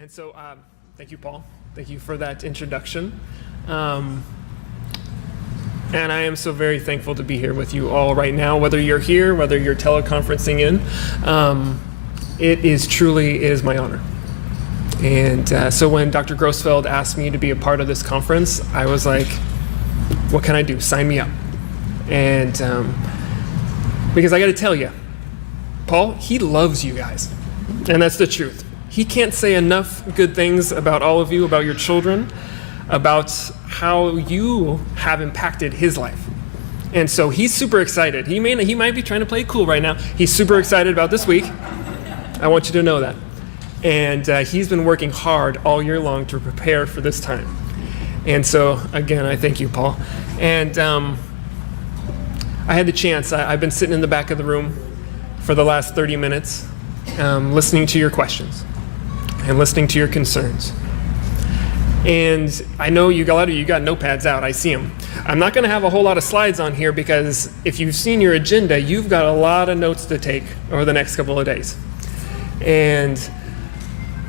And so, thank you, Paul. Thank you for that introduction. And I am so very thankful to be here with you all right now, whether you're here, whether you're teleconferencing in. It is truly my honor. And so when Dr. Grossfeld asked me to be a part of this conference, I was like, what can I do? Sign me up. And because I got to tell you, Paul, he loves you guys. And that's the truth. He can't say enough good things about all of you, about your children, about how you have impacted his life. And so he's super excited. He might be trying to play it cool right now. He's super excited about this week. I want you to know that. And he's been working hard all year long to prepare for this time. And so, again, I thank you, Paul. And I had the chance. I've been sitting in the back of the room for the last 30 minutes, listening to your questions and listening to your concerns. And I know you got notepads out. I see them. I'm not going to have a whole lot of slides on here because if you've seen your agenda, you've got a lot of notes to take over the next couple of days. And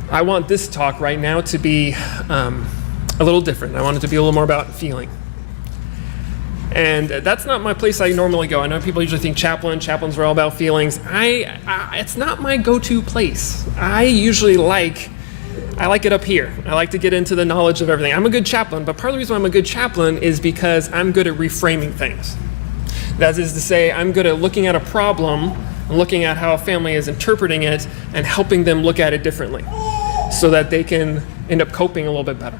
I want this talk right now to be a little different. I want it to be a little more about feeling. And that's not my place I normally go. I know people usually think Chaplins are all about feelings. It's not my go-to place. I usually like it up here. I like to get into the knowledge of everything. I'm a good chaplain, but part of the reason why I'm a good chaplain is because I'm good at reframing things. That is to say, I'm good at looking at a problem and looking at how a family is interpreting it and helping them look at it differently so that they can end up coping a little bit better.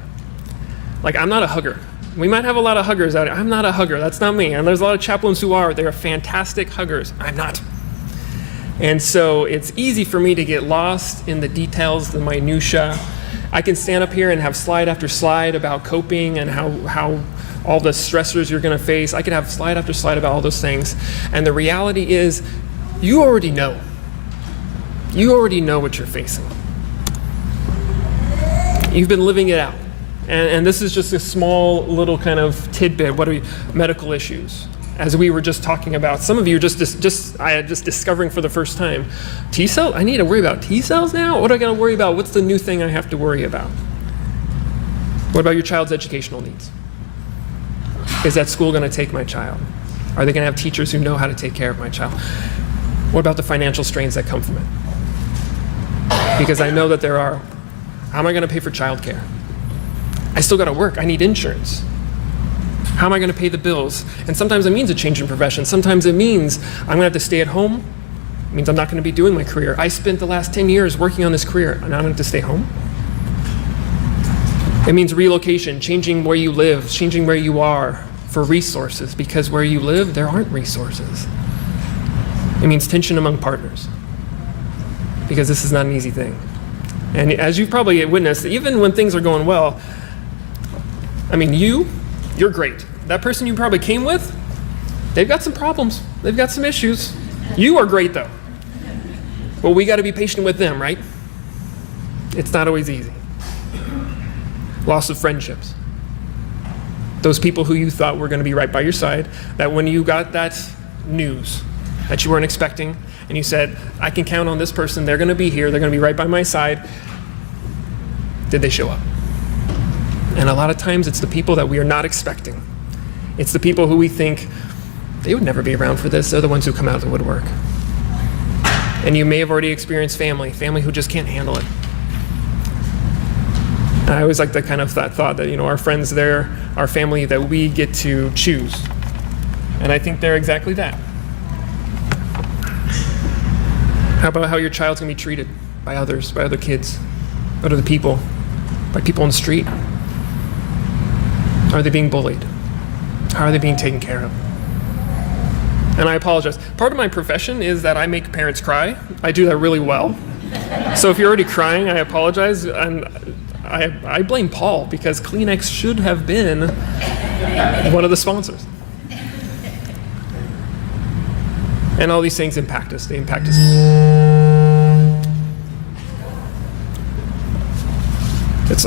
Like, I'm not a hugger. We might have a lot of huggers out here. I'm not a hugger. That's not me. And there's a lot of chaplains who are. They're fantastic huggers. I'm not. And so it's easy for me to get lost in the details, the minutia. I can stand up here and have slide after slide about coping and how all the stressors you're going to face. I could have slide after slide about all those things. And the reality is, you already know. You already know what you're facing. You've been living it out. And this is just a small little kind of tidbit. What are medical issues? As we were just talking about, some of you are just discovering for the first time, T cells? I need to worry about T cells now? What do I got to worry about? What's the new thing I have to worry about? What about your child's educational needs? Is that school going to take my child? Are they going to have teachers who know how to take care of my child? What about the financial strains that come from it? Because I know that there are. How am I going to pay for childcare? I still got to work. I need insurance. How am I going to pay the bills? And sometimes it means a change in profession. Sometimes it means I'm going to have to stay at home. It means I'm not going to be doing my career. I spent the last 10 years working on this career, and now I'm going to have to stay home. It means relocation, changing where you live, changing where you are for resources, because where you live, there aren't resources. It means tension among partners, because this is not an easy thing. And as you've probably witnessed, even when things are going well, I mean, you're great. That person you probably came with, they've got some problems. They've got some issues. You are great, though. But we got to be patient with them, right? It's not always easy. Loss of friendships. Those people who you thought were going to be right by your side, that when you got that news that you weren't expecting, and you said, I can count on this person, they're going to be here, they're going to be right by my side, did they show up? And a lot of times it's the people that we are not expecting. It's the people who we think, they would never be around for this, they're the ones who come out of the woodwork. And you may have already experienced family who just can't handle it. And I always like the kind of thought that, our friends, they're our family that we get to choose. And I think they're exactly that. How about how your child's gonna be treated by others, by other kids, by other people, by people on the street? Are they being bullied? How are they being taken care of? And I apologize. Part of my profession is that I make parents cry. I do that really well. So if you're already crying, I apologize. And I blame Paul, because Kleenex should have been one of the sponsors. And all these things impact us. They impact us.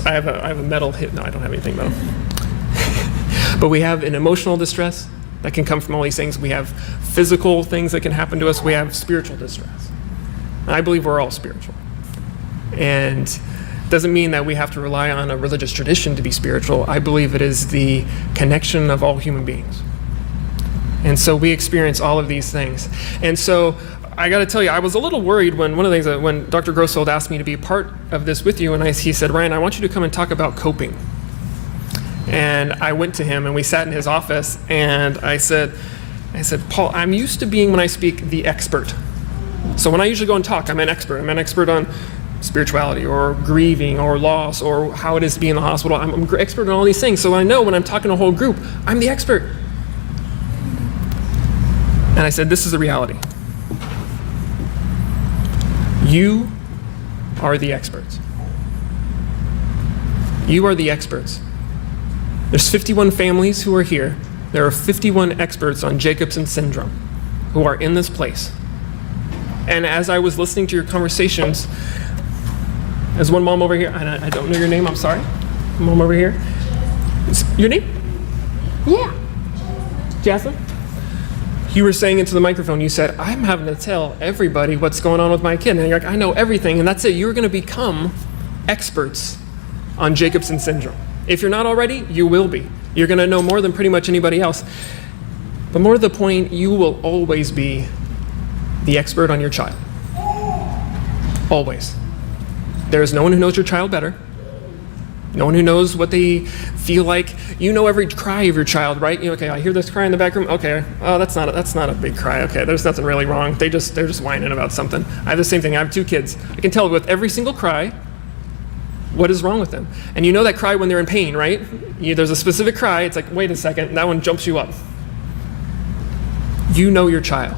I have a metal hit. No, I don't have anything metal. But we have an emotional distress that can come from all these things. We have physical things that can happen to us. We have spiritual distress. I believe we're all spiritual. And Doesn't mean that we have to rely on a religious tradition to be spiritual. I believe it is the connection of all human beings. And so we experience all of these things. And so I got to tell you, I was a little worried when one of the things that when Dr. Grossfeld asked me to be a part of this with you, and he said, Ryan, I want you to come and talk about coping. And I went to him and we sat in his office and I said, Paul, I'm used to being, when I speak, the expert. So when I usually go and talk, I'm an expert. I'm an expert on spirituality or grieving or loss or how it is to be in the hospital. I'm an expert on all these things. So I know when I'm talking to a whole group, I'm the expert. And I said, this is the reality. You are the experts. You are the experts. There's 51 families who are here. There are 51 experts on Jacobson syndrome who are in this place. And as I was listening to your conversations, there's one mom over here, and I don't know your name, I'm sorry. Mom over here. Your name? Yeah. Jasmine? You were saying into the microphone, you said, I'm having to tell everybody what's going on with my kid. And you're like, I know everything, and that's it. You're going to become experts on Jacobson syndrome. If you're not already, you will be. You're going to know more than pretty much anybody else. But more to the point, you will always be the expert on your child. Always. There is no one who knows your child better. No one who knows what they feel like. You know every cry of your child, right? Okay, I hear this cry in the back room. Okay, oh, that's not a big cry. Okay, there's nothing really wrong. They're just whining about something. I have the same thing. I have 2 kids. I can tell with every single cry what is wrong with them. And you know that cry when they're in pain, right? There's a specific cry. It's like, wait a second, that one jumps you up. You know your child.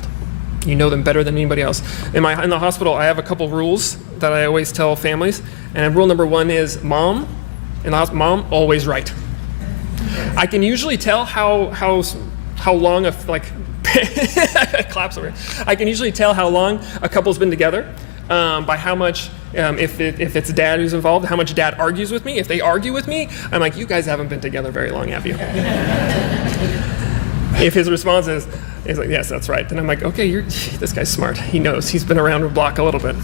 You know them better than anybody else. In the hospital, I have a couple rules that I always tell families. And rule number 1 is mom always right. I can usually tell how long claps over. I can usually tell how long a couple's been together by how much, if it's dad who's involved, how much dad argues with me. If they argue with me, I'm like, you guys haven't been together very long, have you? If his response is like, yes, that's right, then I'm like, okay, this guy's smart. He knows. He's been around the block a little bit.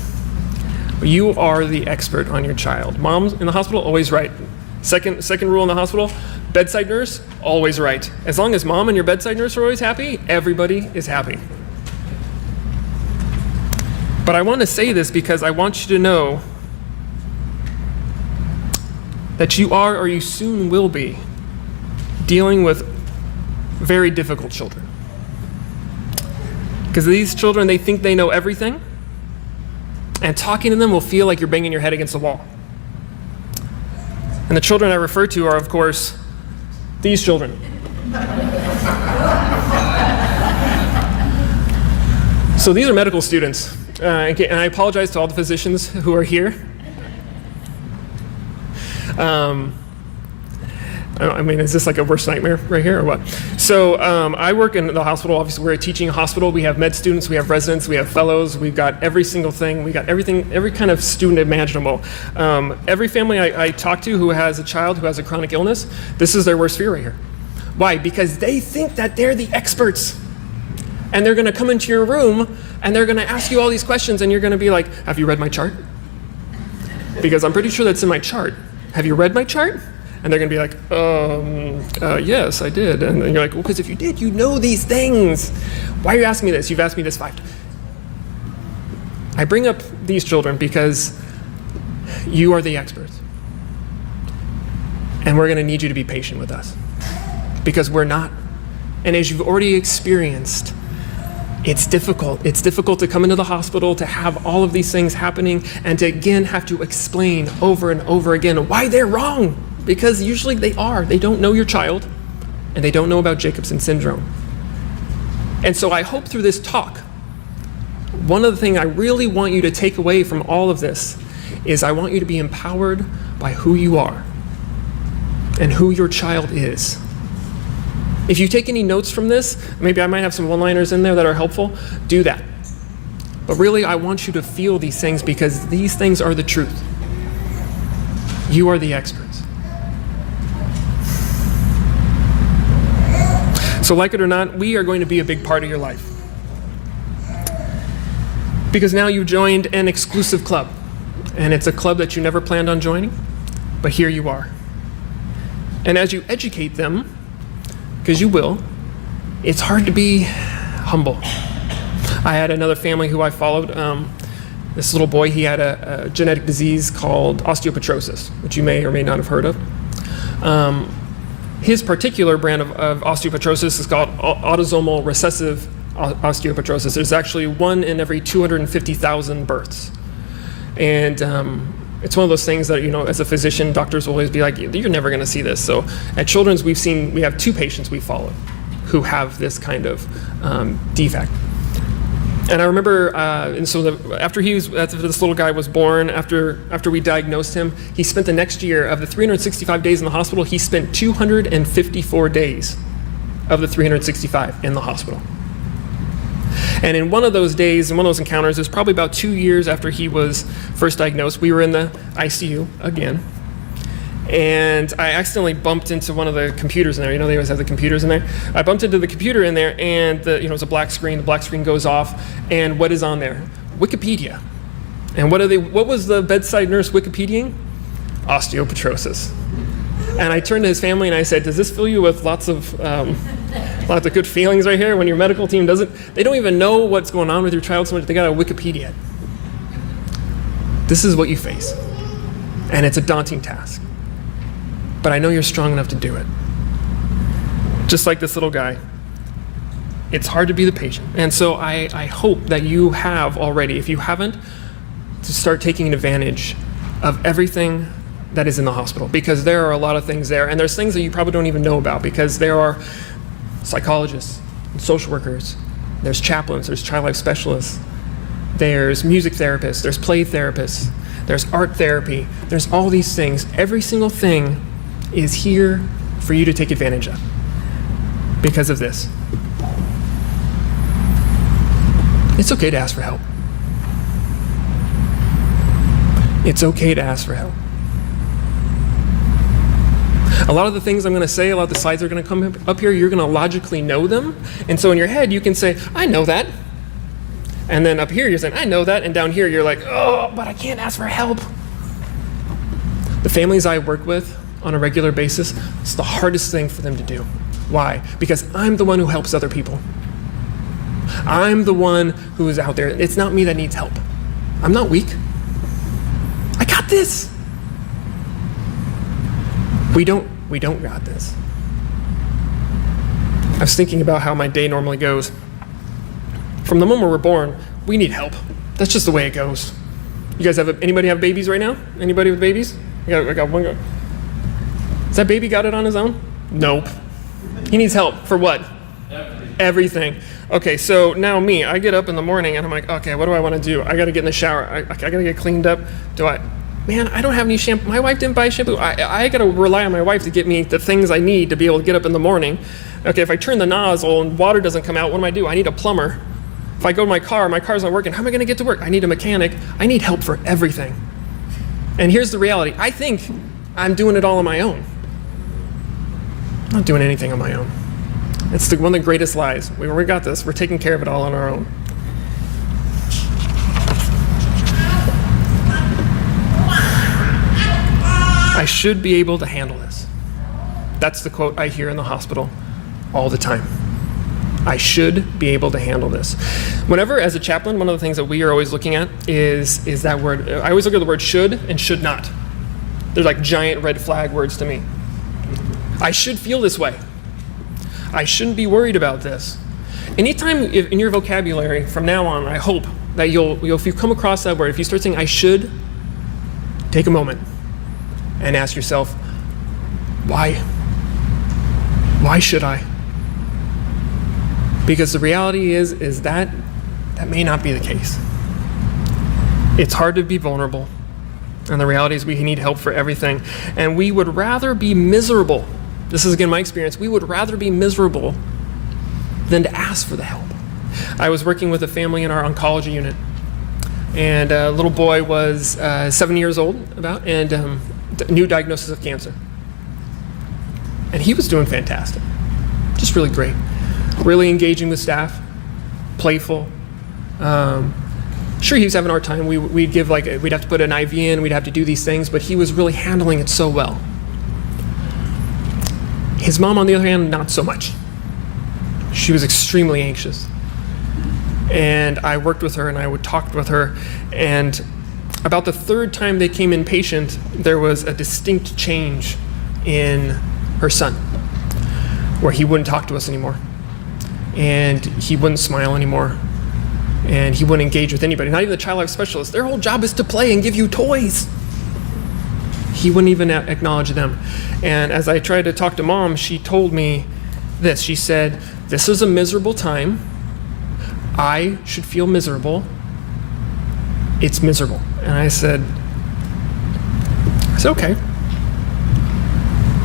You are the expert on your child. Moms in the hospital, always right. Second rule in the hospital, bedside nurse, always right. As long as mom and your bedside nurse are always happy, everybody is happy. But I want to say this because I want you to know that you are, or you soon will be, dealing with very difficult children. Because these children, they think they know everything, and talking to them will feel like you're banging your head against the wall. And the children I refer to are, of course, these children. So these are medical students. And I apologize to all the physicians who are here. I mean, is this like a worst nightmare right here or what? So I work in the hospital. Obviously, we're a teaching hospital. We have med students, we have residents, we have fellows. We've got every single thing. We got everything, every kind of student imaginable. Every family I talk to who has a child who has a chronic illness, this is their worst fear right here. Why? Because they think that they're the experts. And they're going to come into your room and they're going to ask you all these questions and you're going to be like, have you read my chart? Because I'm pretty sure that's in my chart. Have you read my chart? And they're going to be like, yes, I did. And you're like, well, because if you did, you know these things. Why are you asking me this? You've asked me this 5 times. I bring up these children because you are the experts. And we're going to need you to be patient with us. Because we're not. And as you've already experienced, it's difficult. It's difficult to come into the hospital, to have all of these things happening, and to again have to explain over and over again why they're wrong. Because usually they are. They don't know your child, and they don't know about Jacobson syndrome. And so I hope through this talk, one of the things I really want you to take away from all of this is I want you to be empowered by who you are and who your child is. If you take any notes from this, maybe I might have some one-liners in there that are helpful, do that. But really, I want you to feel these things because these things are the truth. You are the experts. So like it or not, we are going to be a big part of your life. Because now you've joined an exclusive club. And it's a club that you never planned on joining, but here you are. And as you educate them, because you will, it's hard to be humble. I had another family who I followed. This little boy, he had a genetic disease called osteopetrosis, which you may or may not have heard of. His particular brand of osteopetrosis is called autosomal recessive osteopetrosis. There's actually 1 in every 250,000 births. And it's one of those things that, as a physician, doctors will always be like, you're never going to see this. So at Children's, we have 2 patients we follow who have this kind of defect. And I remember, and so after this little guy was born, after we diagnosed him, he spent the next year, of the 365 days in the hospital, he spent 254 days of the 365 in the hospital. And in one of those days, in one of those encounters, it was probably about 2 years after he was first diagnosed, we were in the ICU again. And I accidentally bumped into one of the computers in there. They always have the computers in there. I bumped into the computer in there, and it was a black screen. The black screen goes off, and what is on there? Wikipedia. And what was the bedside nurse Wikipediaing? Osteopetrosis. And I turned to his family and I said, does this fill you with lots of good feelings right here when your medical team they don't even know what's going on with your child so much, they got a Wikipedia it. This is what you face. And it's a daunting task. But I know you're strong enough to do it. Just like this little guy. It's hard to be the patient. And so I hope that you have already, if you haven't, to start taking advantage of everything that is in the hospital, because there are a lot of things there. And there's things that you probably don't even know about, because there are psychologists and social workers, there's chaplains, there's child life specialists, there's music therapists, there's play therapists, there's art therapy, there's all these things. Every single thing is here for you to take advantage of because of this. It's okay to ask for help. It's okay to ask for help. A lot of the things I'm going to say, a lot of the slides that are going to come up here, you're going to logically know them. And so in your head, you can say, I know that. And then up here, you're saying, I know that. And down here, you're like, oh, but I can't ask for help. The families I work with on a regular basis, it's the hardest thing for them to do. Why? Because I'm the one who helps other people. I'm the one who is out there. It's not me that needs help. I'm not weak. I got this. We don't got this. I was thinking about how my day normally goes. From the moment we're born, we need help. That's just the way it goes. You guys anybody have babies right now? Anybody with babies? I got one guy. Has that baby got it on his own? Nope. He needs help for what? Everything. Okay, so now I get up in the morning and I'm like, okay, what do I want to do? I got to get in the shower. I got to get cleaned up. Man, I don't have any shampoo. My wife didn't buy shampoo. I got to rely on my wife to get me the things I need to be able to get up in the morning. Okay, if I turn the nozzle and water doesn't come out, what do? I need a plumber. If I go to my car's not working. How am I going to get to work? I need a mechanic. I need help for everything. And here's the reality. I think I'm doing it all on my own. I'm not doing anything on my own. It's one of the greatest lies. We got this. We're taking care of it all on our own. I should be able to handle this. That's the quote I hear in the hospital all the time. I should be able to handle this. Whenever, as a chaplain, one of the things that we are always looking at is that word. I always look at the word should and should not. They're like giant red flag words to me. I should feel this way. I shouldn't be worried about this. Anytime in your vocabulary from now on, I hope that if you come across that word, if you start saying I should, take a moment and ask yourself, why? Why should I? Because the reality is that may not be the case. It's hard to be vulnerable. And the reality is we need help for everything. And we would rather be miserable. This is, again, my experience. We would rather be miserable than to ask for the help. I was working with a family in our oncology unit. And a little boy was 7 years old, and new diagnosis of cancer. And he was doing fantastic. Just really great. Really engaging with staff, playful, Sure, he was having a hard time. We'd have to put an IV in, we'd have to do these things, but he was really handling it so well. His mom, on the other hand, not so much. She was extremely anxious. And I worked with her and I would talk with her, and about the third time they came inpatient, there was a distinct change in her son, where he wouldn't talk to us anymore, and he wouldn't smile anymore, and he wouldn't engage with anybody, not even the child life specialist. Their whole job is to play and give you toys. He wouldn't even acknowledge them. And as I tried to talk to Mom, she told me this. She said, "This is a miserable time. I should feel miserable. It's miserable." And I said, okay.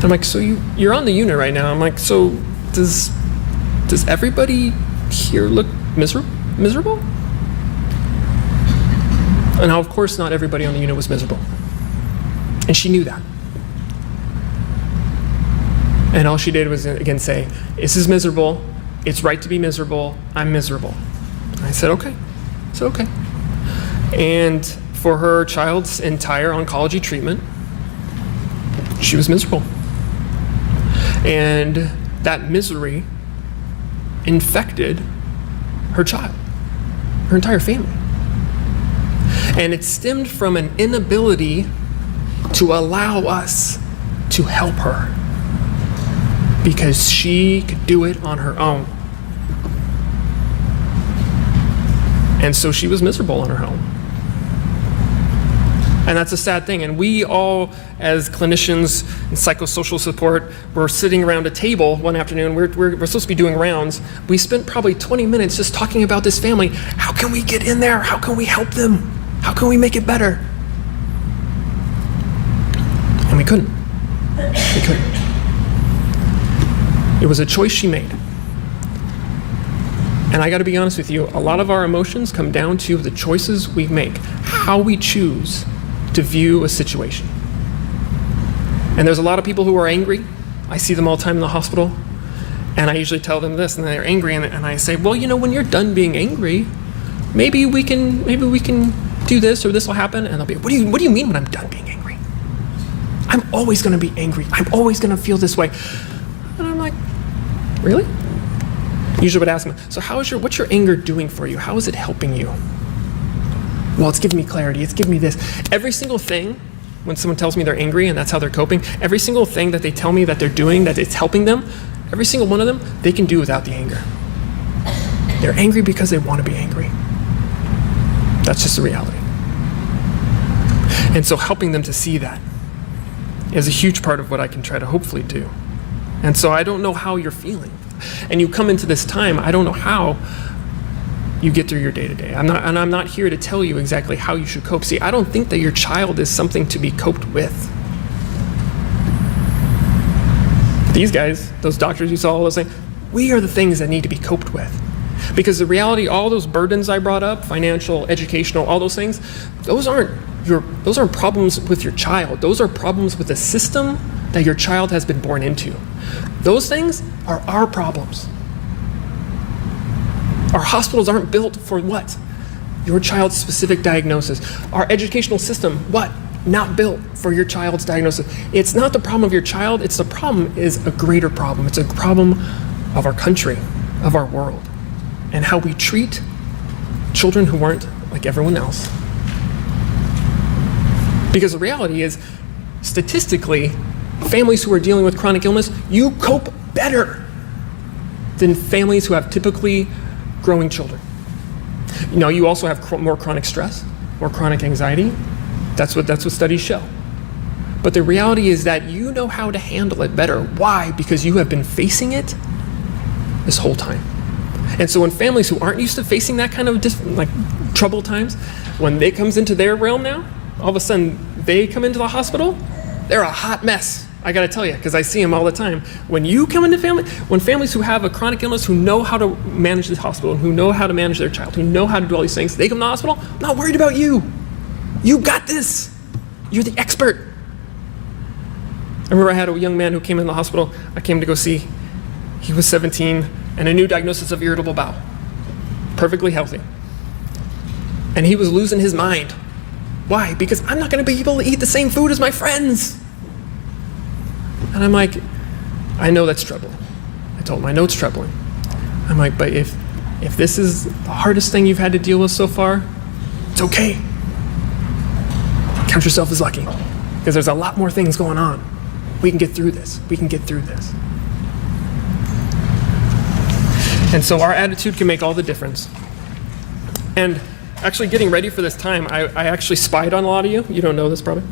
I'm like, so you're on the unit right now. I'm like, so does everybody here look miserable? And now, of course, not everybody on the unit was miserable. And she knew that. And all she did was, again, say, this is miserable. It's right to be miserable. I'm miserable. I said, okay. It's okay. And for her child's entire oncology treatment, she was miserable. And that misery infected her child, her entire family. And it stemmed from an inability to allow us to help her, because she could do it on her own. And so she was miserable on her own. And that's a sad thing. And we all, as clinicians and psychosocial support, were sitting around a table one afternoon. We're supposed to be doing rounds. We spent probably 20 minutes just talking about this family. How can we get in there? How can we help them? How can we make it better? And we couldn't. We couldn't. It was a choice she made. And I got to be honest with you, a lot of our emotions come down to the choices we make, how we choose to view a situation. And there's a lot of people who are angry. I see them all the time in the hospital. And I usually tell them this, and they're angry, and I say, well, when you're done being angry, maybe we can do this, or this will happen. And they'll be, what do you mean when I'm done being angry? I'm always going to be angry. I'm always going to feel this way. And I'm like, really? Usually would ask them, so what's your anger doing for you? How is it helping you? Well, it's giving me clarity. It's giving me this. Every single thing, when someone tells me they're angry and that's how they're coping, every single thing that they tell me that they're doing, that it's helping them, every single one of them, they can do without the anger. They're angry because they want to be angry. That's just the reality. And so helping them to see that is a huge part of what I can try to hopefully do. And so I don't know how you're feeling. And you come into this time, I don't know how you get through your day-to-day. I'm not here to tell you exactly how you should cope. See, I don't think that your child is something to be coped with. These guys, those doctors you saw, all those things, we are the things that need to be coped with. Because the reality, all those burdens I brought up, financial, educational, all those things, those aren't problems with your child. Those are problems with the system that your child has been born into. Those things are our problems. Our hospitals aren't built for what? Your child's specific diagnosis. Our educational system, what? Not built for your child's diagnosis. It's not the problem of your child, it's the problem is a greater problem. It's a problem of our country, of our world, and how we treat children who aren't like everyone else. Because the reality is, statistically, families who are dealing with chronic illness, you cope better than families who have typically growing children. You also have more chronic stress, more chronic anxiety. That's what studies show. But the reality is that you know how to handle it better. Why? Because you have been facing it this whole time. And so when families who aren't used to facing that kind of troubled times, when it comes into their realm now, all of a sudden they come into the hospital, they're a hot mess. I gotta tell you, because I see them all the time. When you come into when families who have a chronic illness, who know how to manage the hospital, and who know how to manage their child, who know how to do all these things, they come to the hospital, I'm not worried about you. You got this. You're the expert. I remember I had a young man who came in the hospital I came to go see. He was 17 and a new diagnosis of irritable bowel. Perfectly healthy. And he was losing his mind. Why? Because I'm not going to be able to eat the same food as my friends. And I'm like, I know that's troubling. I told him, I know it's troubling. I'm like, but if this is the hardest thing you've had to deal with so far, it's okay. Count yourself as lucky, because there's a lot more things going on. We can get through this. We can get through this. And so our attitude can make all the difference. And actually getting ready for this time, I actually spied on a lot of you. You don't know this probably.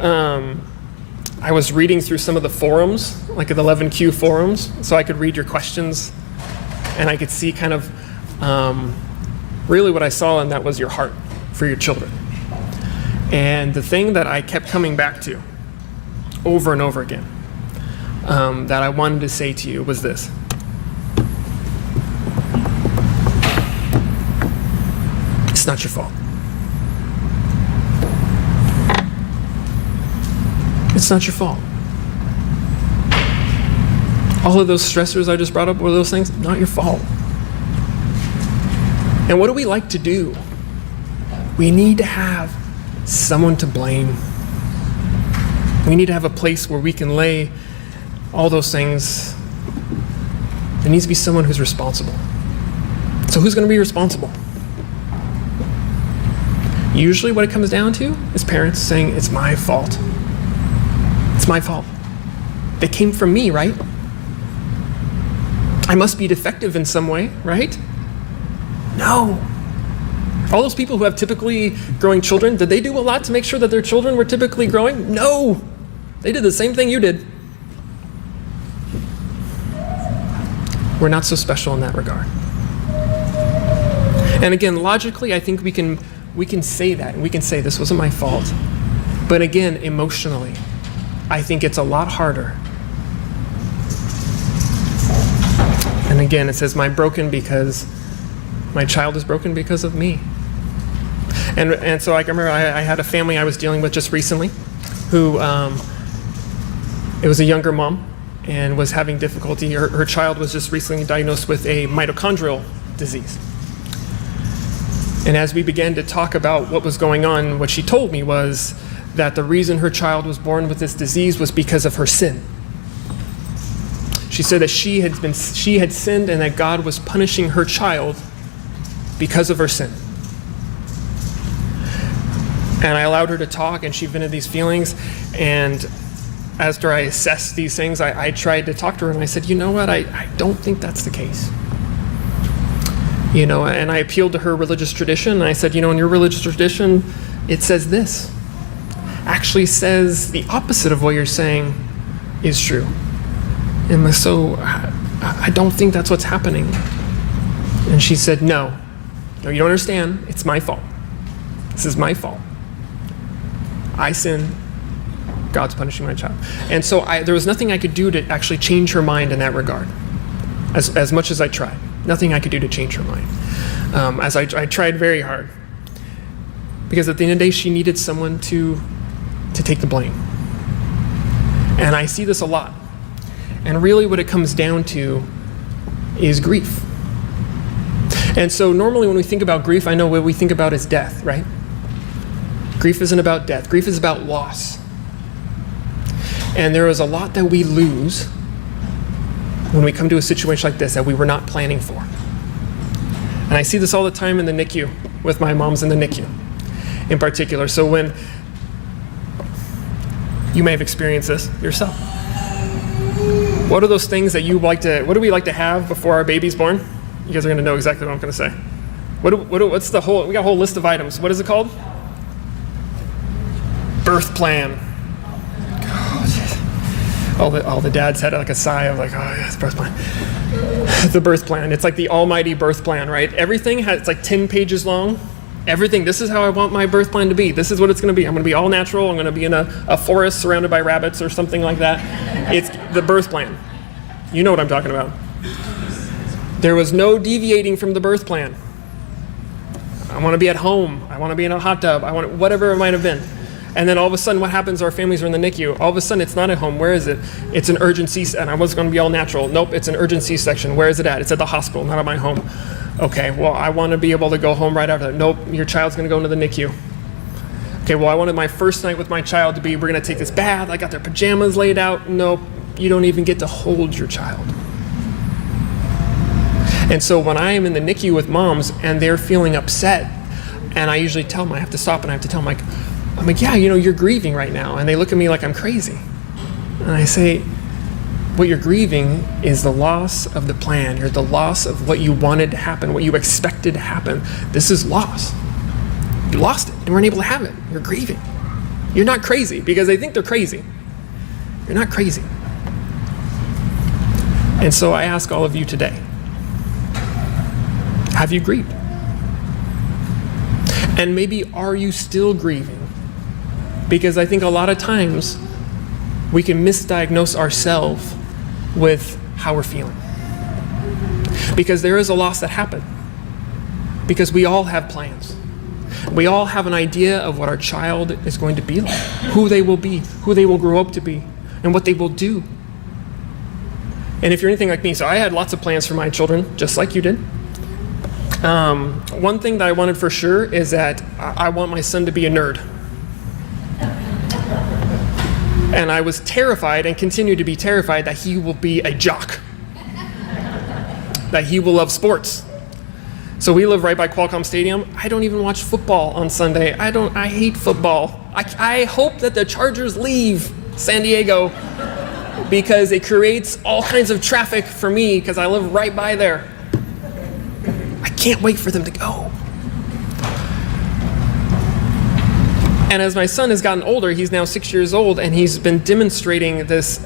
I was reading through some of the forums, like the 11Q forums, so I could read your questions, and I could see kind of really what I saw, and that was your heart for your children. And the thing that I kept coming back to over and over again that I wanted to say to you was this. It's not your fault. It's not your fault. All of those stressors I just brought up, were those things, not your fault. And what do we like to do? We need to have someone to blame. We need to have a place where we can lay all those things. There needs to be someone who's responsible. So who's going to be responsible? Usually what it comes down to is parents saying, it's my fault. It's my fault. They came from me, right? I must be defective in some way, right? No. All those people who have typically growing children, did they do a lot to make sure that their children were typically growing? No. They did the same thing you did. We're not so special in that regard. And again, logically, I think we can say that, and we can say this wasn't my fault. But again, emotionally, I think it's a lot harder. And again, it says, my child is broken because of me. And so I remember I had a family I was dealing with just recently who, it was a younger mom and was having difficulty. Her child was just recently diagnosed with a mitochondrial disease. And as we began to talk about what was going on, what she told me was that the reason her child was born with this disease was because of her sin. She said that she had sinned and that God was punishing her child because of her sin. And I allowed her to talk, and she vented these feelings. And after I assessed these things, I tried to talk to her, and I said, you know what, I don't think that's the case. You know, and I appealed to her religious tradition, and I said, you know, in your religious tradition, it says this. Actually says the opposite of what you're saying is true. And so I don't think that's what's happening. And she said, no, you don't understand. It's my fault. This is my fault. I sinned. God's punishing my child. And so there was nothing I could do to actually change her mind in that regard, as much as I tried. Nothing I could do to change her mind. As I tried very hard. Because at the end of the day, she needed someone to take the blame. And I see this a lot. And really what it comes down to is grief. And so normally when we think about grief, I know what we think about is death, right? Grief isn't about death. Grief is about loss. And there is a lot that we lose when we come to a situation like this that we were not planning for. And I see this all the time in the NICU, with my moms in the NICU in particular. So when you may have experienced this yourself. What are those things that what do we like to have before our baby's born? You guys are going to know exactly what I'm going to say. What's the whole, we got a whole list of items. What is it called? Birth plan. All the dads had like a sigh of like, oh yes, birth plan. The birth plan. It's like the almighty birth plan, right? Everything it's like 10 pages long. Everything, this is how I want my birth plan to be. This is what it's going to be. I'm going to be all natural. I'm going to be in a forest surrounded by rabbits or something like that. It's the birth plan. You know what I'm talking about. There was no deviating from the birth plan. I want to be at home. I want to be in a hot tub. I want whatever it might have been. And then all of a sudden, what happens? Our families are in the NICU. All of a sudden, it's not at home. Where is it? It's an urgency, and I was going to be all natural. Nope, it's an urgency section. Where is it at? It's at the hospital, not at my home. Okay, well, I want to be able to go home right after that. Nope, your child's going to go into the NICU. Okay, well, I wanted my first night with my child to be, we're going to take this bath. I got their pajamas laid out. Nope, you don't even get to hold your child. And so when I am in the NICU with moms and they're feeling upset, and I usually tell them, I have to stop and I have to tell them, I'm like, yeah, you're grieving right now. And they look at me like I'm crazy. And I say, what you're grieving is the loss of the plan. You're the loss of what you wanted to happen, what you expected to happen. This is loss. You lost it and weren't able to have it. You're grieving. You're not crazy, because they think they're crazy. You're not crazy. And so I ask all of you today, have you grieved? And maybe are you still grieving? Because I think a lot of times we can misdiagnose ourselves with how we're feeling. Because there is a loss that happened. Because we all have plans. We all have an idea of what our child is going to be like, who they will be, who they will grow up to be, and what they will do. And if you're anything like me, so I had lots of plans for my children, just like you did. One thing that I wanted for sure is that I want my son to be a nerd. And I was terrified and continue to be terrified that he will be a jock, that he will love sports. So we live right by Qualcomm Stadium. I don't even watch football on Sunday. I hate football. I hope that the Chargers leave San Diego because it creates all kinds of traffic for me because I live right by there. I can't wait for them to go. And as my son has gotten older, he's now 6 years old, and he's been demonstrating this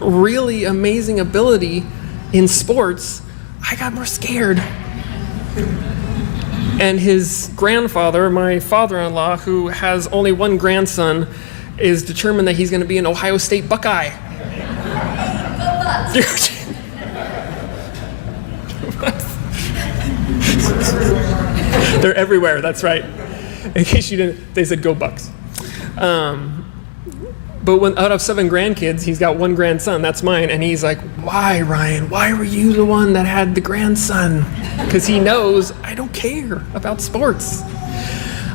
really amazing ability in sports, I got more scared. And his grandfather, my father-in-law, who has only one grandson, is determined that he's going to be an Ohio State Buckeye. They're everywhere, that's right. In case you didn't, they said go Bucks. But when out of 7 grandkids, he's got one grandson, that's mine, and he's like, why, Ryan? Why were you the one that had the grandson? Because he knows I don't care about sports.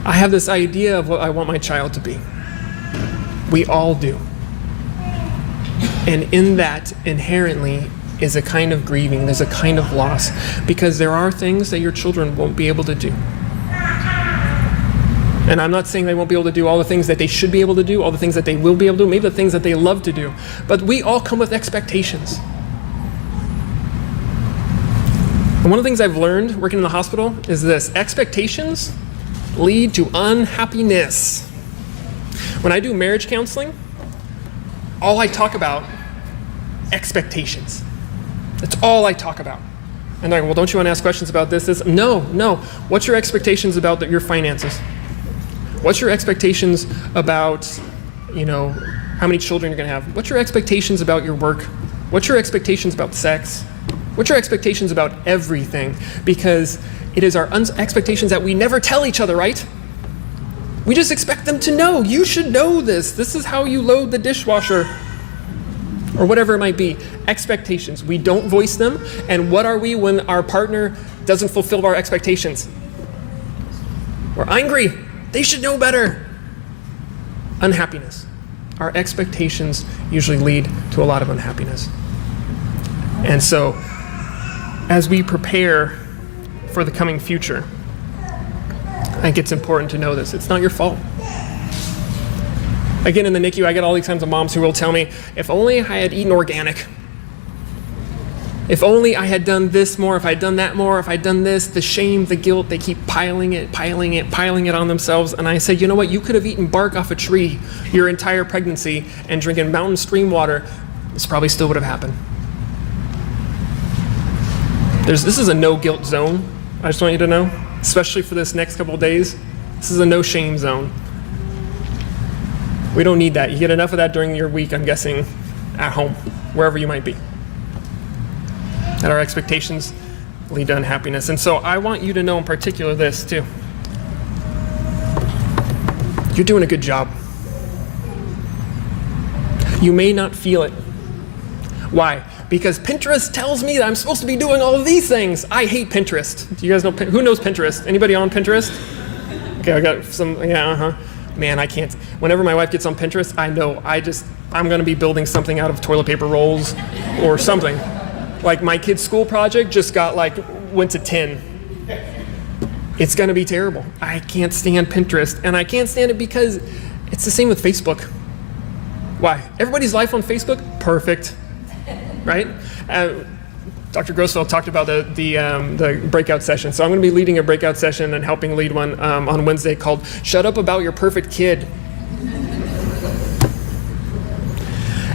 I have this idea of what I want my child to be. We all do. And in that, inherently, is a kind of grieving, there's a kind of loss, because there are things that your children won't be able to do. And I'm not saying they won't be able to do all the things that they should be able to do, all the things that they will be able to do, maybe the things that they love to do. But we all come with expectations. And one of the things I've learned working in the hospital is this: expectations lead to unhappiness. When I do marriage counseling, all I talk about expectations. That's all I talk about. And they're like, well, don't you want to ask questions about this? No. What's your expectations about your finances? What's your expectations about, how many children you're going to have? What's your expectations about your work? What's your expectations about sex? What's your expectations about everything? Because it is our expectations that we never tell each other, right? We just expect them to know. You should know this. This is how you load the dishwasher. Or whatever it might be. Expectations. We don't voice them. And what are we when our partner doesn't fulfill our expectations? We're angry. They should know better. Unhappiness. Our expectations usually lead to a lot of unhappiness. And so, as we prepare for the coming future, I think it's important to know this. It's not your fault. Again, in the NICU, I get all these kinds of moms who will tell me, if only I had eaten organic. If only I had done this more, if I'd done that more, if I'd done this, the shame, the guilt, they keep piling it on themselves. And I say, you know what? You could have eaten bark off a tree your entire pregnancy and drinking mountain stream water. This probably still would have happened. This is a no guilt zone. I just want you to know, especially for this next couple of days. This is a no shame zone. We don't need that. You get enough of that during your week, I'm guessing, at home, wherever you might be. And our expectations lead to unhappiness. And so I want you to know in particular this too. You're doing a good job. You may not feel it. Why? Because Pinterest tells me that I'm supposed to be doing all of these things. I hate Pinterest. Do you guys know, who knows Pinterest? Anybody on Pinterest? Okay, I got some, Man, I can't. Whenever my wife gets on Pinterest, I know I'm gonna be building something out of toilet paper rolls or something. Like my kid's school project just went to 10. It's gonna be terrible. I can't stand Pinterest, and I can't stand it because it's the same with Facebook. Why? Everybody's life on Facebook, perfect, right? Dr. Grossfeld talked about the breakout session. So I'm going to be leading a breakout session and helping lead one on Wednesday called "Shut Up About Your Perfect Kid."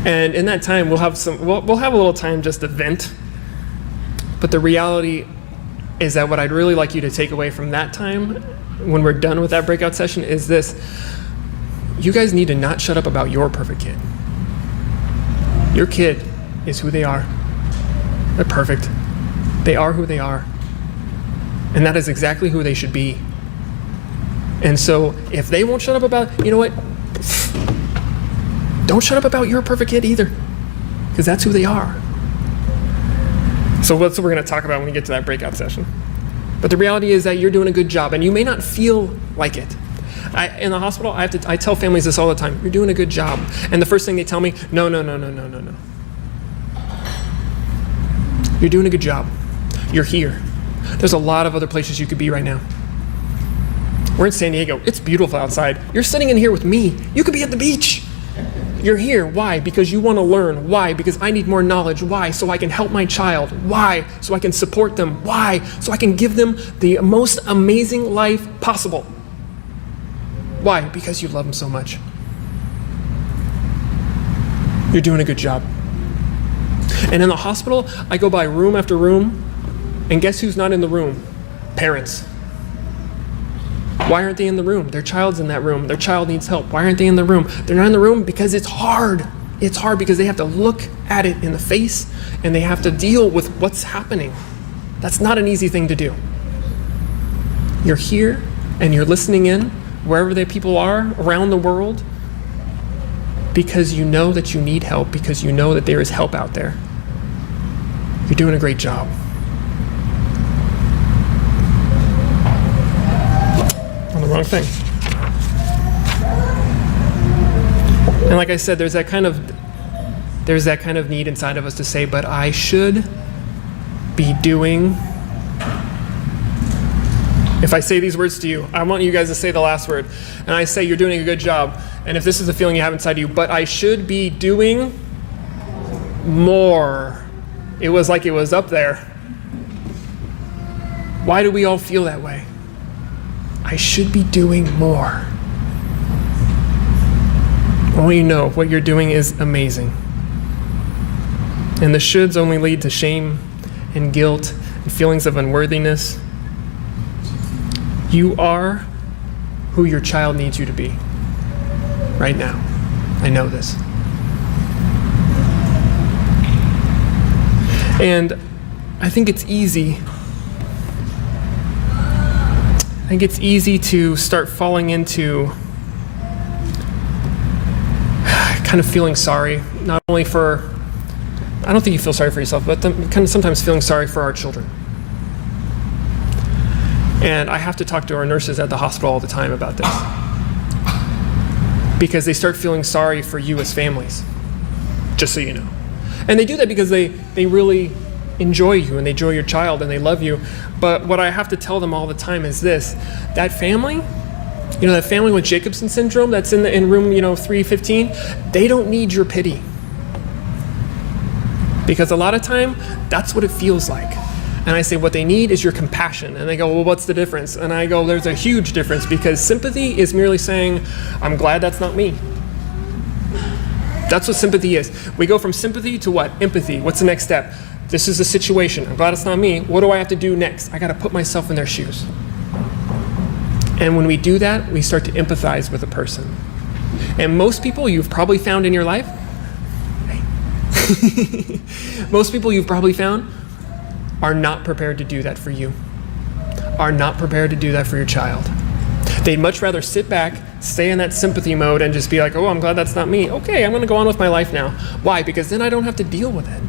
And in that time, we'll have a little time just to vent. But the reality is that what I'd really like you to take away from that time, when we're done with that breakout session, is this: you guys need to not shut up about your perfect kid. Your kid is who they are. They're perfect. They are who they are. And that is exactly who they should be. And so if they won't shut up about, you know what? Don't shut up about your perfect kid either, because that's who they are. So that's what we're going to talk about when we get to that breakout session. But the reality is that you're doing a good job, and you may not feel like it. In the hospital, I tell families this all the time: you're doing a good job. And the first thing they tell me, no. You're doing a good job. You're here. There's a lot of other places you could be right now. We're in San Diego. It's beautiful outside. You're sitting in here with me. You could be at the beach. You're here. Why? Because you want to learn. Why? Because I need more knowledge. Why? So I can help my child. Why? So I can support them. Why? So I can give them the most amazing life possible. Why? Because you love them so much. You're doing a good job. And in the hospital, I go by room after room, and guess who's not in the room? Parents. Why aren't they in the room? Their child's in that room. Their child needs help. Why aren't they in the room? They're not in the room because it's hard. It's hard because they have to look at it in the face, and they have to deal with what's happening. That's not an easy thing to do. You're here, and you're listening in, wherever the people are around the world, because you know that you need help, because you know that there is help out there. You're doing a great job. On the wrong thing. And like I said, there's that kind of need inside of us to say, but I should be doing. If I say these words to you, I want you guys to say the last word. And I say, you're doing a good job. And if this is a feeling you have inside of you, but I should be doing more. It was like it was up there. Why do we all feel that way? I should be doing more. Only you know what you're doing is amazing. And the shoulds only lead to shame and guilt and feelings of unworthiness. You are who your child needs you to be right now. I know this. And I think it's easy. To start falling into kind of feeling sorry, not only for, I don't think you feel sorry for yourself, but kind of sometimes feeling sorry for our children. And I have to talk to our nurses at the hospital all the time about this, because they start feeling sorry for you as families, just so you know. And they do that because they really enjoy you, and they enjoy your child, and they love you. But what I have to tell them all the time is this: that family, that family with Jacobson syndrome that's in room 315, they don't need your pity. Because a lot of time, that's what it feels like. And I say, what they need is your compassion. And they go, well, what's the difference? And I go, there's a huge difference, because sympathy is merely saying, I'm glad that's not me. That's what sympathy is. We go from sympathy to what? Empathy. What's the next step? This is the situation. I'm glad it's not me. What do I have to do next? I got to put myself in their shoes. And when we do that, we start to empathize with a person. And most people you've probably found in your life, most people you've probably found are not prepared to do that for you, are not prepared to do that for your child. They'd much rather sit back, stay in that sympathy mode and just be like, oh, I'm glad that's not me. Okay, I'm gonna go on with my life now. Why? Because then I don't have to deal with it.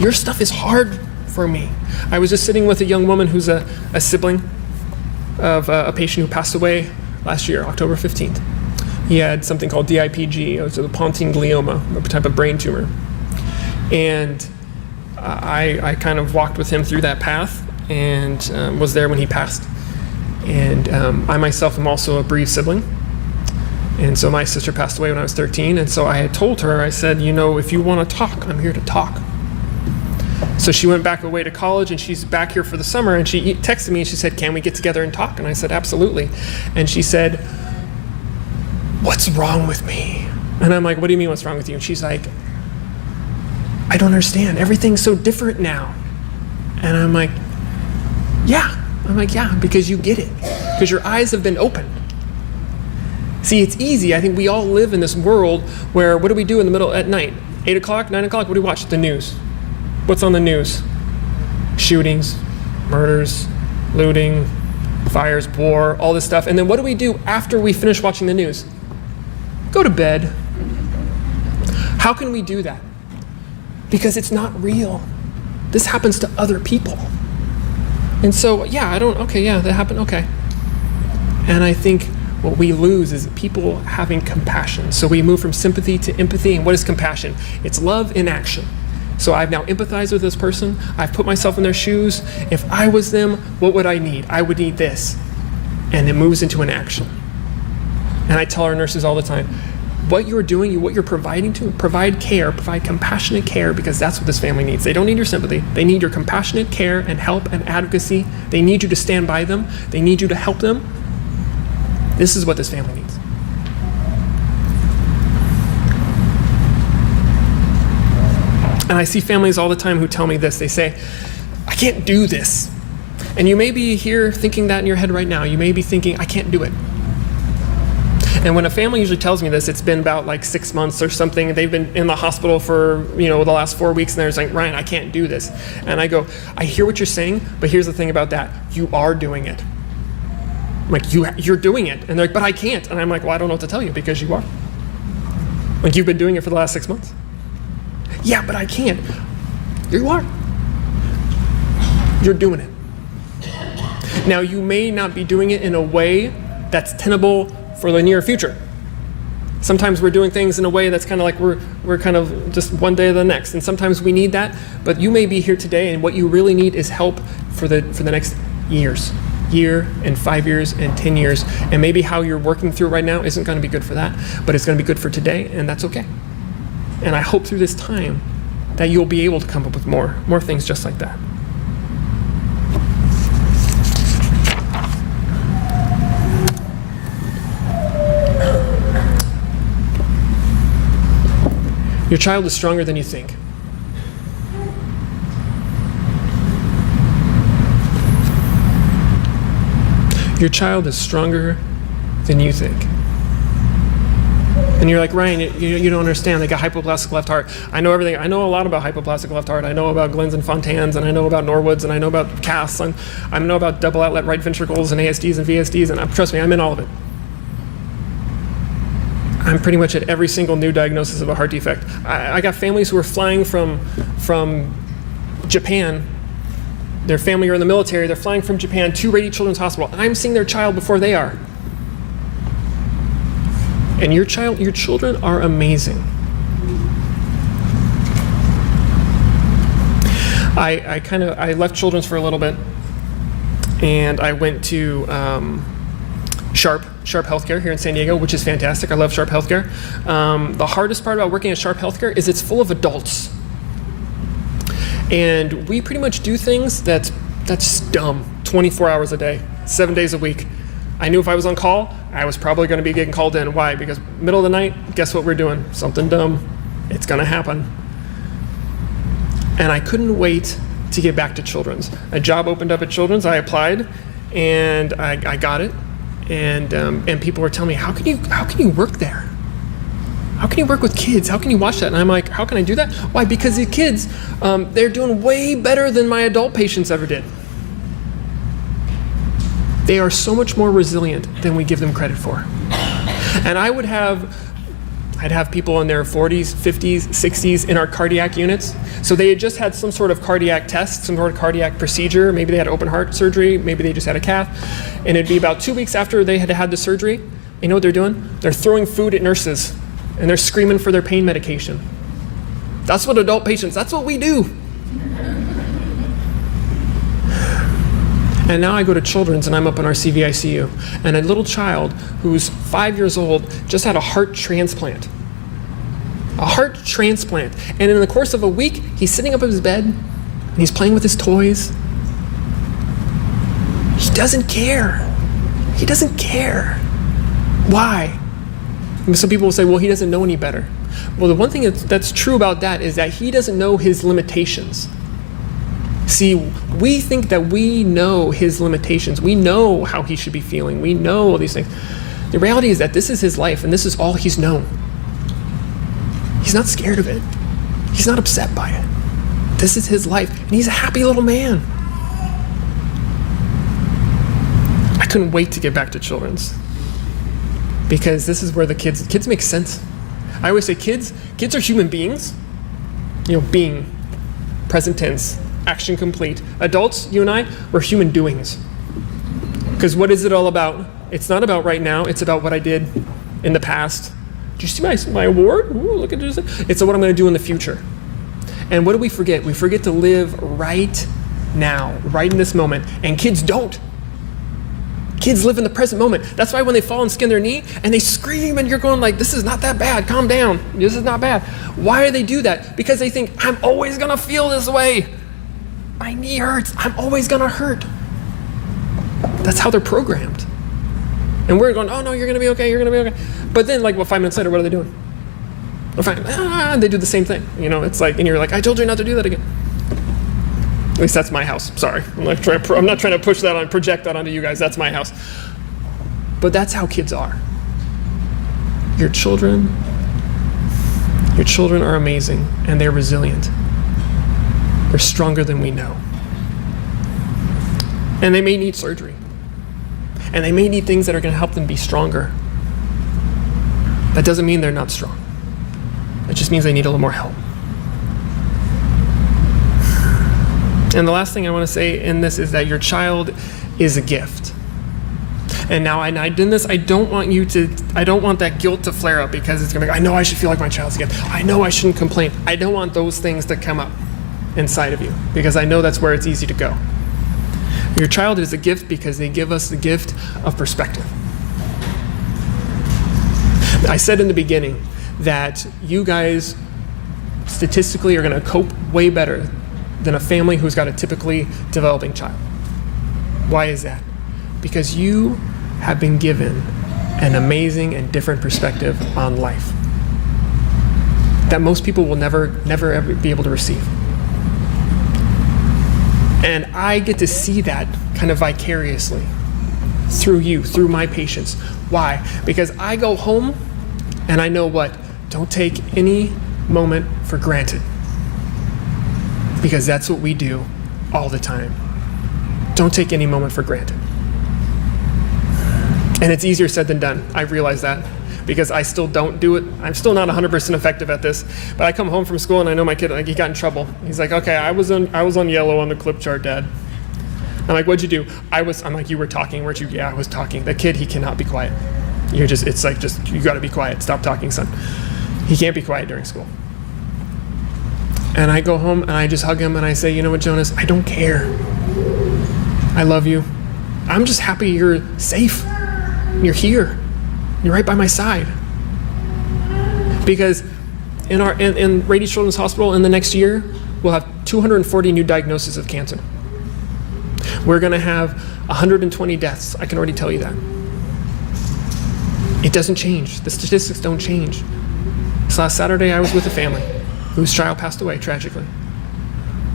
Your stuff is hard for me. I was just sitting with a young woman who's a sibling of a patient who passed away last year, October 15th. He had something called DIPG, it was a pontine glioma, a type of brain tumor. And I kind of walked with him through that path and was there when he passed. And I myself am also a bereaved sibling. And so my sister passed away when I was 13. And so I had told her, I said, you know, if you want to talk, I'm here to talk. So she went back away to college and she's back here for the summer. And she texted me and she said, can we get together and talk? And I said, absolutely. And she said, what's wrong with me? And I'm like, what do you mean what's wrong with you? And she's like, I don't understand. Everything's so different now. And I'm like, yeah. I'm like, yeah, because you get it. Because your eyes have been opened. See, it's easy. I think we all live in this world where, what do we do in the middle at night? 8 o'clock, 9 o'clock, what do we watch? The news. What's on the news? Shootings, murders, looting, fires, war, all this stuff. And then what do we do after we finish watching the news? Go to bed. How can we do that? Because it's not real. This happens to other people. And so, yeah, that happened, okay. And I think what we lose is people having compassion. So we move from sympathy to empathy, and what is compassion? It's love in action. So I've now empathized with this person, I've put myself in their shoes. If I was them, what would I need? I would need this. And it moves into an action. And I tell our nurses all the time, what you're doing, what you're providing to, provide care, provide compassionate care, because that's what this family needs. They don't need your sympathy. They need your compassionate care and help and advocacy. They need you to stand by them. They need you to help them. This is what this family needs. And I see families all the time who tell me this. They say, I can't do this. And you may be here thinking that in your head right now. You may be thinking, I can't do it. And when a family usually tells me this, it's been about like 6 months or something. They've been in the hospital for, the last 4 weeks, and they're like, Ryan, I can't do this. And I go, I hear what you're saying, but here's the thing about that. You are doing it. I'm like, you're doing it. And they're like, but I can't. And I'm like, well, I don't know what to tell you, because you are. Like, you've been doing it for the last 6 months. Yeah, but I can't. You are. You're doing it. Now, you may not be doing it in a way that's tenable for the near future. Sometimes we're doing things in a way that's kind of like we're kind of just one day to the next, and sometimes we need that. But you may be here today, and what you really need is help for the next year and 5 years and 10 years. And maybe how you're working through right now isn't going to be good for that, but it's going to be good for today, and that's okay. And I hope through this time that you'll be able to come up with more things just like that. Your child is stronger than you think. Your child is stronger than you think. And you're like, Ryan, you don't understand. They got hypoplastic left heart. I know everything. I know a lot about hypoplastic left heart. I know about Glenn's and Fontanes, and I know about Norwoods, and I know about casts, and I know about double outlet right ventricles and ASDs and VSDs, and trust me, I'm in all of it. I'm pretty much at every single new diagnosis of a heart defect. I got families who are flying from Japan. Their family are in the military. They're flying from Japan to Rady Children's Hospital. I'm seeing their child before they are. And your children are amazing. I left Children's for a little bit, and I went to Sharp Healthcare here in San Diego, which is fantastic. I love Sharp Healthcare. The hardest part about working at Sharp Healthcare is it's full of adults. And we pretty much do things that's dumb, 24 hours a day, 7 days a week. I knew if I was on call, I was probably going to be getting called in. Why? Because middle of the night, guess what we're doing? Something dumb. It's going to happen. And I couldn't wait to get back to Children's. A job opened up at Children's. I applied, and I got it. And people were telling me, how can you work there? How can you work with kids? How can you watch that? And I'm like, how can I do that? Why? Because the kids, they're doing way better than my adult patients ever did. They are so much more resilient than we give them credit for. And I'd have people in their 40s, 50s, 60s in our cardiac units. So they had just had some sort of cardiac test, some sort of cardiac procedure. Maybe they had open heart surgery. Maybe they just had a cath. And it'd be about 2 weeks after they had had the surgery. You know what they're doing? They're throwing food at nurses, and they're screaming for their pain medication. That's what adult patients, that's what we do. And now I go to Children's, and I'm up in our CVICU, and a little child who's 5 years old just had a heart transplant. A heart transplant. And in the course of a week, he's sitting up in his bed, and he's playing with his toys. He doesn't care. He doesn't care. Why? And some people will say, well, he doesn't know any better. Well, the one thing that's true about that is that he doesn't know his limitations. See, we think that we know his limitations. We know how he should be feeling. We know all these things. The reality is that this is his life, and this is all he's known. He's not scared of it. He's not upset by it. This is his life, and he's a happy little man. I couldn't wait to get back to Children's, because this is where the kids make sense. I always say kids are human beings. Being, present tense, action complete. Adults, you and I, we're human doings. Because what is it all about? It's not about right now, it's about what I did in the past. Did you see my award? Ooh, look at this. It's what I'm going to do in the future. And what do we forget? We forget to live right now, right in this moment. And kids don't. Kids live in the present moment. That's why when they fall and skin their knee and they scream and you're going like, this is not that bad, calm down, this is not bad. Why do they do that? Because they think, I'm always gonna feel this way. My knee hurts, I'm always gonna hurt. That's how they're programmed. And we're going, oh no, you're gonna be okay, you're gonna be okay. But then 5 minutes later, what are they doing? They do the same thing. It's like, and you're like, I told you not to do that again. At least that's my house. Sorry, I'm not trying to push that on, project that onto you guys. That's my house. But that's how kids are. Your children are amazing, and they're resilient. They're stronger than we know. And they may need surgery. And they may need things that are going to help them be stronger. That doesn't mean they're not strong. It just means they need a little more help. And the last thing I want to say in this is that your child is a gift. And now I did this, I don't want that guilt to flare up, because it's going to be, I know I should feel like my child's a gift. I know I shouldn't complain. I don't want those things to come up inside of you, because I know that's where it's easy to go. Your child is a gift because they give us the gift of perspective. I said in the beginning that you guys statistically are going to cope way better than a family who's got a typically developing child. Why is that? Because you have been given an amazing and different perspective on life that most people will never ever be able to receive. And I get to see that kind of vicariously through you, through my patients. Why? Because I go home and I know what? Don't take any moment for granted. Because that's what we do all the time. Don't take any moment for granted. And it's easier said than done. I realize that, because I still don't do it. I'm still not 100% effective at this. But I come home from school and I know my kid, he got in trouble. He's like, okay, I was on yellow on the clip chart, Dad. I'm like, what'd you do? I'm like, you were talking, weren't you? Yeah, I was talking. The kid, he cannot be quiet. You gotta be quiet. Stop talking, son. He can't be quiet during school. And I go home and I just hug him and I say, you know what, Jonas, I don't care. I love you. I'm just happy you're safe. You're here. You're right by my side. Because in Rady Children's Hospital in the next year, we'll have 240 new diagnoses of cancer. We're going to have 120 deaths. I can already tell you that. It doesn't change. The statistics don't change. This last Saturday, I was with a family whose child passed away tragically.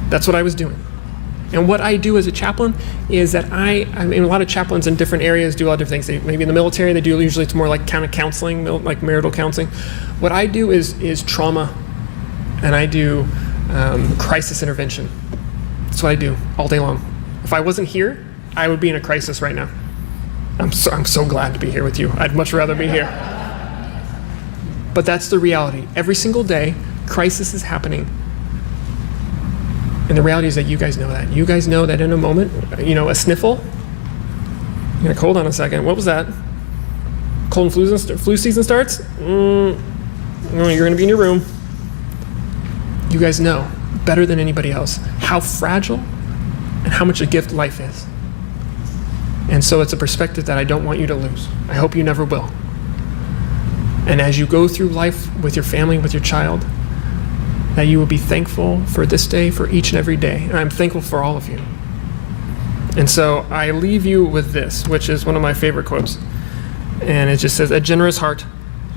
That's what I was doing. And what I do as a chaplain is that I mean, a lot of chaplains in different areas do a lot of different things. Maybe in the military, they do usually it's more like kind of counseling, like marital counseling. What I do is trauma, and I do crisis intervention. That's what I do all day long. If I wasn't here, I would be in a crisis right now. I'm so glad to be here with you. I'd much rather be here. But that's the reality. Every single day, crisis is happening. And the reality is that you guys know that. You guys know that in a moment, a sniffle, you're like, hold on a second, what was that? Cold and flu season starts? You're going to be in your room. You guys know better than anybody else how fragile and how much a gift life is. And so it's a perspective that I don't want you to lose. I hope you never will. And as you go through life with your family, with your child, that you will be thankful for this day, for each and every day. And I'm thankful for all of you. And so I leave you with this, which is one of my favorite quotes. And it just says, a generous heart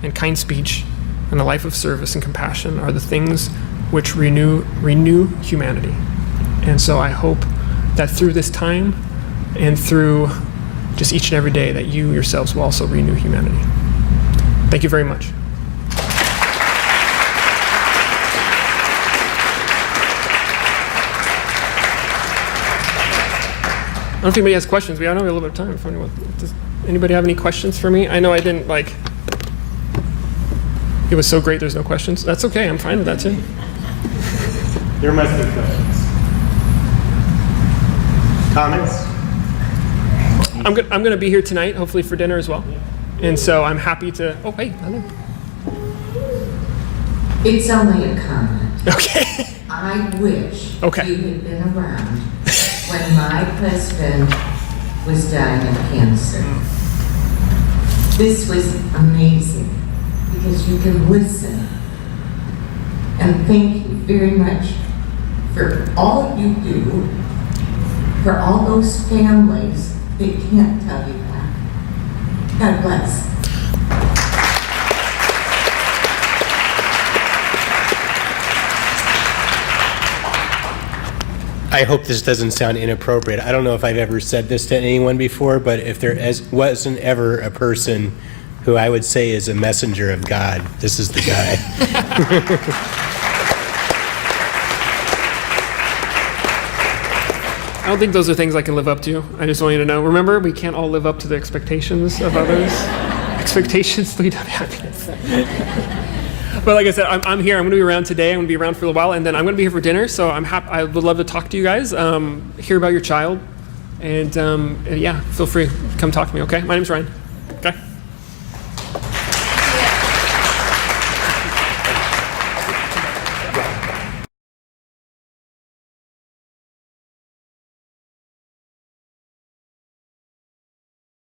and kind speech and a life of service and compassion are the things which renew humanity. And so I hope that through this time and through just each and every day that you yourselves will also renew humanity. Thank you very much. I don't know if anybody has questions. We have a little bit of time. Does anybody have any questions for me? I know I didn't it was so great there's no questions. That's okay. I'm fine with that too. There must be questions. Comments? I'm going to be here tonight, hopefully for dinner as well. And so I'm happy to. Oh, hey, Heather. It's only a comment. Okay. I wish you Okay. had been around when my husband was dying of cancer. This was amazing because you can listen. And thank you very much for all you do, for all those families that can't tell you that. God bless. I hope this doesn't sound inappropriate. I don't know if I've ever said this to anyone before, but if there wasn't ever a person who I would say is a messenger of God, this is the guy. I don't think those are things I can live up to. I just want you to know. Remember, we can't all live up to the expectations of others. Expectations lead to happiness. But like I said, I'm here. I'm going to be around today. I'm going to be around for a little while, and then I'm going to be here for dinner. So I'm happy. I would love to talk to you guys, hear about your child, and yeah, feel free. Come talk to me. Okay. My name's Ryan.